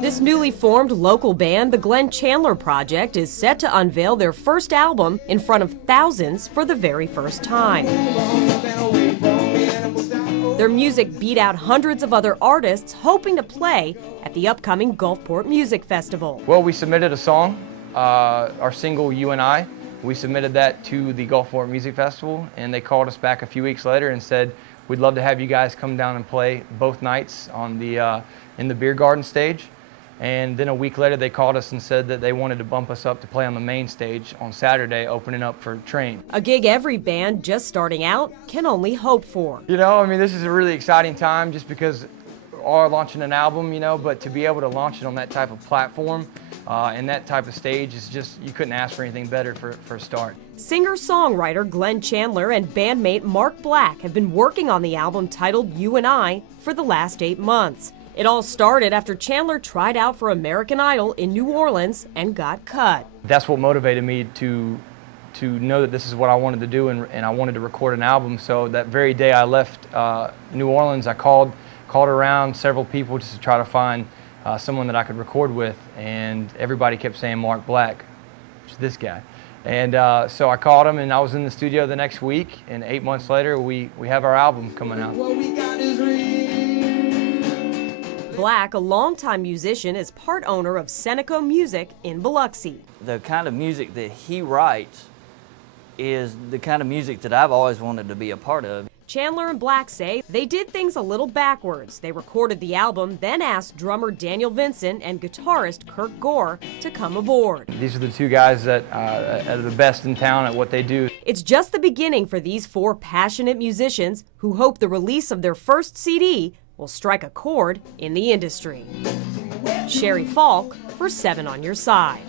This newly formed local band, the Glenn Chandler Project, is set to unveil their first album in front of thousands for the very first time. Their music beat out hundreds of other artists hoping to play at the upcoming Gulfport Music Festival. Well, we submitted a song, our single, You and I. We submitted that to the Gulfport Music Festival, and they called us back a few weeks later and said, we'd love to have you guys come down and play both nights on in the beer garden stage. And then a week later they called us and said that they wanted to bump us up to play on the main stage on Saturday, opening up for Train. A gig every band just starting out can only hope for. You know, I mean, this is a really exciting time just because we are launching an album, you know, but to be able to launch it on that type of platform and that type of stage is just, you couldn't ask for anything better for a start. Singer-songwriter Glenn Chandler and bandmate Mark Black have been working on the album titled You and I for the last 8 months. It all started after Chandler tried out for American Idol in New Orleans and got cut. That's what motivated me to know that this is what I wanted to do, and I wanted to record an album. So that very day I left New Orleans, I called around several people just to try to find someone that I could record with, and everybody kept saying Mark Black, which is this guy. And so I called him, and I was in the studio the next week, and 8 months later we have our album coming out. Black, a longtime musician, is part owner of Seneca Music in Biloxi. The kind of music that he writes is the kind of music that I've always wanted to be a part of. Chandler and Black say they did things a little backwards. They recorded the album, then asked drummer Daniel Vincent and guitarist Kirk Gore to come aboard. These are the two guys that are the best in town at what they do. It's just the beginning for these 4 passionate musicians who hope the release of their first CD will strike a chord in the industry. Sherry Falk for 7 on Your Side.